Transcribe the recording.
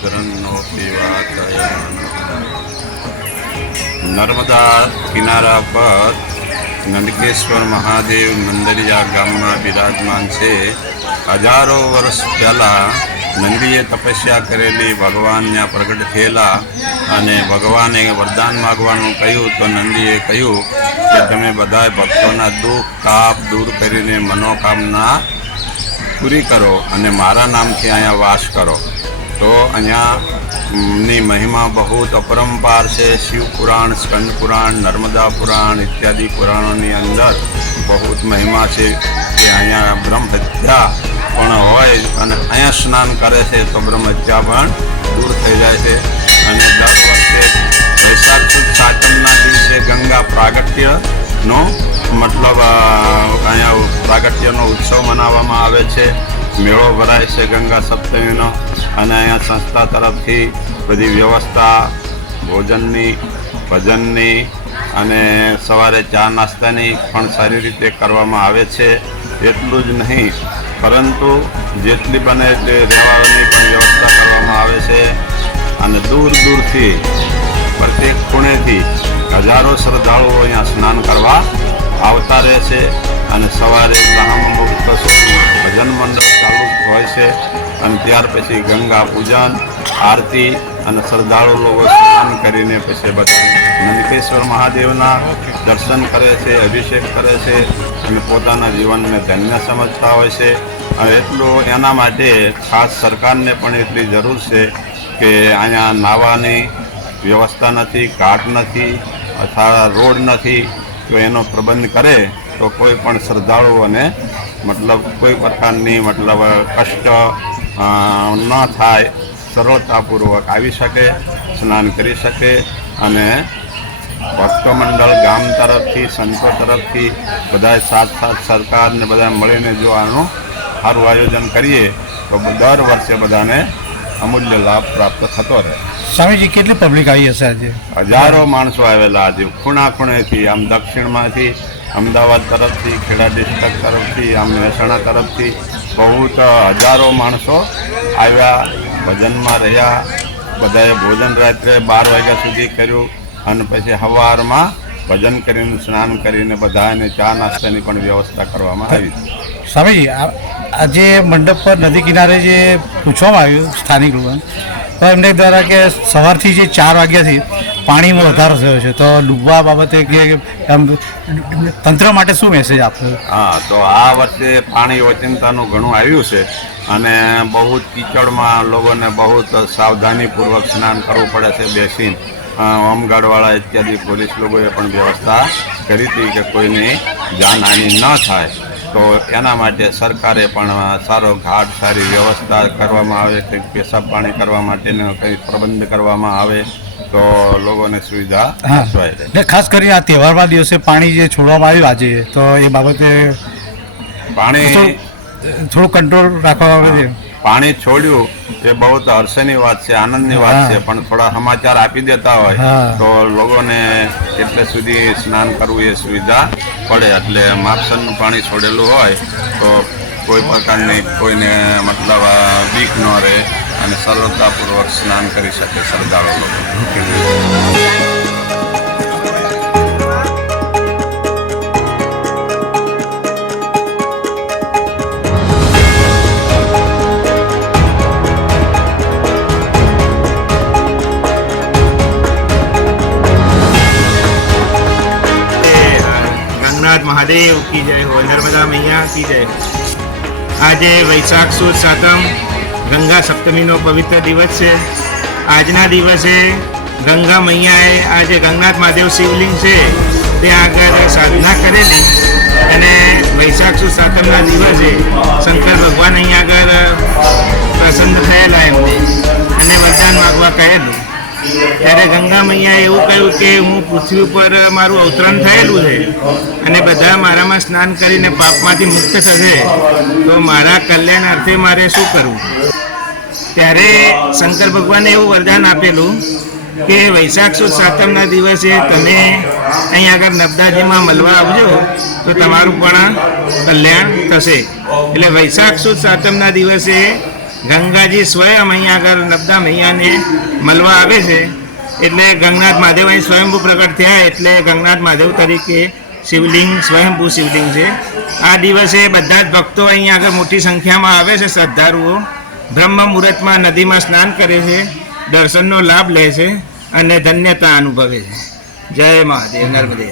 સદરનો પીવાતય નર્મદા કિનારા પર નંદકેશ્વર મહાદેવ નંદરિયા ગામમાં બિરાજમાન છે. હજારો વર્ષ પહેલાં નંદીએ તપસ્યા કરેલી, ભગવાન ત્યાં પ્રગટ થયેલા અને ભગવાને વરદાન માગવાનું કહ્યું તો નંદીએ કહ્યું કે તમે બધાય ભક્તોના દુઃખ તાપ દૂર કરીને મનોકામના પૂરી કરો અને મારા નામથી અહીંયા વાસ કરો. તો અહીંયાની મહિમા બહુ અપરંપાર છે. શિવ પુરાણ, સ્કંદ પુરાણ, નર્મદા પુરાણ ઇત્યાદિ પુરાણોની અંદર બહુ મહિમા છે કે અહીંયા બ્રહ્મહત્યા પણ હોય અને અહીંયા સ્નાન કરે છે તો બ્રહ્મહત્યા પણ દૂર થઈ જાય છે. અને દર વર્ષે વૈશાખ સુદ સાતમના દિવસે ગંગા પ્રાગટ્યનો મતલબ અહીંયા પ્રાગટ્યનો ઉત્સવ મનાવવામાં આવે છે. મેળો ભરાય છે ગંગા સપ્તમીનો અને અહીંયા સંસ્થા તરફથી બધી વ્યવસ્થા ભોજનની, ભજનની અને સવારે ચા નાસ્તાની પણ સારી રીતે કરવામાં આવે છે. એટલું જ નહીં પરંતુ જેટલી બને તે રહેવાની પણ વ્યવસ્થા કરવામાં આવે છે. અને દૂર દૂરથી પ્રત્યેક ખૂણેથી હજારો શ્રદ્ધાળુઓ અહીંયા સ્નાન કરવા આવતા રહે છે. અને સવારે બ્રાહ્મ મુહૂર્ત ભજન મંડળ ચાલુ હોય છે અને ત્યાર પછી ગંગા પૂજન, આરતી અને શ્રદ્ધાળુ લોકો સ્નાન કરીને પછી બધા નંદકેશ્વર મહાદેવના દર્શન કરે છે, અભિષેક કરે છે અને પોતાના જીવનને ધન્ય સમજતા હોય છે. અને એટલું એના માટે ખાસ સરકારને પણ એટલી જરૂર છે કે અહીંયા નાહવાની વ્યવસ્થા નથી, ઘાટ નથી અથવા રોડ નથી. તો એનો પ્રબંધ કરે તો કોઈ પણ શ્રદ્ધાળુઓને મતલબ કોઈ પ્રકારની મતલબ કષ્ટ ન થાય, સરળતાપૂર્વક આવી શકે, સ્નાન કરી શકે. અને ભક્તો મંડળ ગામ તરફથી, સંતો તરફથી બધાએ સાથ સરકારને બધા મળીને જો આનું સારું આયોજન કરીએ તો દર વર્ષે બધાને અમૂલ્ય લાભ પ્રાપ્ત થતો રહે. સ્વામીજી, કેટલી પબ્લિક આવી હશે આજે? હજારો માણસો આવેલા આજે ખૂણા ખૂણેથી, આમ દક્ષિણમાંથી, અમદાવાદ તરફથી, ખેડા ડિસ્ટ્રિક્ટ તરફથી, આમ મહેસાણા તરફથી બહુ હજારો માણસો આવ્યા, ભજનમાં રહ્યા. બધાએ ભોજન રાત્રે 12 વાગ્યા સુધી કર્યું અને પછી સવારમાં ભજન કરીને સ્નાન કરીને બધાને ચા નાસ્તાની પણ વ્યવસ્થા કરવામાં આવી. સ્વામીજી, આજે મંડપ પર નદી કિનારે જે પૂછવામાં આવ્યું સ્થાનિક લોકોને, તો એમને દ્વારા કે સવારથી જે 4 વાગ્યાથી પાણીમાં વધારો થયો છે, તો ડૂબવા બાબતે કે તંત્ર માટે શું મેસેજ આપશો? હા, તો આ વર્ષે પાણી ઓચિંતાનું ઘણું આવ્યું છે અને બહુ જ કીચડમાં લોકોને બહુ સાવધાનીપૂર્વક સ્નાન કરવું પડે છે બેસીને. હોમગાર્ડવાળા ઇત્યાદિ પોલીસ લોકોએ પણ વ્યવસ્થા કરી હતી કે કોઈની જાનહાનિ ન થાય. તો એના માટે સરકારે પણ સારો ઘાટ, સારી વ્યવસ્થા કરવામાં આવે, કંઈક પેશાબ પાણી કરવા માટેનો કંઈક પ્રબંધ કરવામાં આવે તો લોકોને સુવિધા સચવાય રહે. ખાસ કરીને આ તહેવારના દિવસે પાણી જે છોડવામાં આવ્યું આજે, તો એ બાબતે પાણી થોડું કંટ્રોલ રાખવામાં આવે છે. પાણી છોડ્યું એ બહુ હર્ષની વાત છે, આનંદની વાત છે, પણ થોડા સમાચાર આપી દેતા હોય તો લોકોને એટલે સુધી સ્નાન કરવું એ સુવિધા પડે. એટલે માપસરનું પાણી છોડેલું હોય તો કોઈ પ્રકારની કોઈને મતલબ બીક ન રહે અને સરળતાપૂર્વક સ્નાન કરી શકે શ્રદ્ધાળુ લોકો. महादेव की जय हो, नर्मदा मैया की जय. આજે વૈશાખ સુદ સાતમ ગંગા સપ્તમીનો પવિત્ર દિવસ છે. આજના દિવસે ગંગા મૈયાએ આ જે ગંગનાથ મહાદેવ શિવલિંગ છે ત્યાં આગળ સાધના કરેલી અને વૈશાખ સુદ સાતમના દિવસે શંકર ભગવાન અહીંયા આગળ પ્રસન્ન થયેલા એમને અને વરદાન માગવા કહેલું. ત્યારે ગંગા મૈયાએ એવું કહ્યું કે હું પૃથ્વી ઉપર મારું અવતરણ થયેલું છે અને બધા મારામાં સ્નાન કરીને પાપમાંથી મુક્ત થશે, તો મારા કલ્યાણાર્થે મારે શું કરવું? ત્યારે શંકર ભગવાને એવું વરદાન આપેલું કે વૈશાખ સુદ સાતમના દિવસે તમે અહીં આગળ નર્મદાજીમાં મળવા આવજો તો તમારું પણ કલ્યાણ થશે. એટલે વૈશાખ સુદ સાતમના દિવસે ગંગાજી સ્વયં અહીંયા આગળ નર્મદા મૈયાને મળવા આવે છે. એટલે ગંગનાથ મહાદેવ અહીં સ્વયંભૂ પ્રગટ થયા એટલે ગંગનાથ મહાદેવ તરીકે શિવલિંગ સ્વયંભૂ શિવલિંગ છે. આ દિવસે બધા જ ભક્તો અહીંયા આગળ મોટી સંખ્યામાં આવે છે. શ્રદ્ધાળુઓ બ્રહ્મ મુહૂર્તમાં નદીમાં સ્નાન કરે છે, દર્શનનો લાભ લે છે અને ધન્યતા અનુભવે છે. જય મહાદેવ નર્મદે.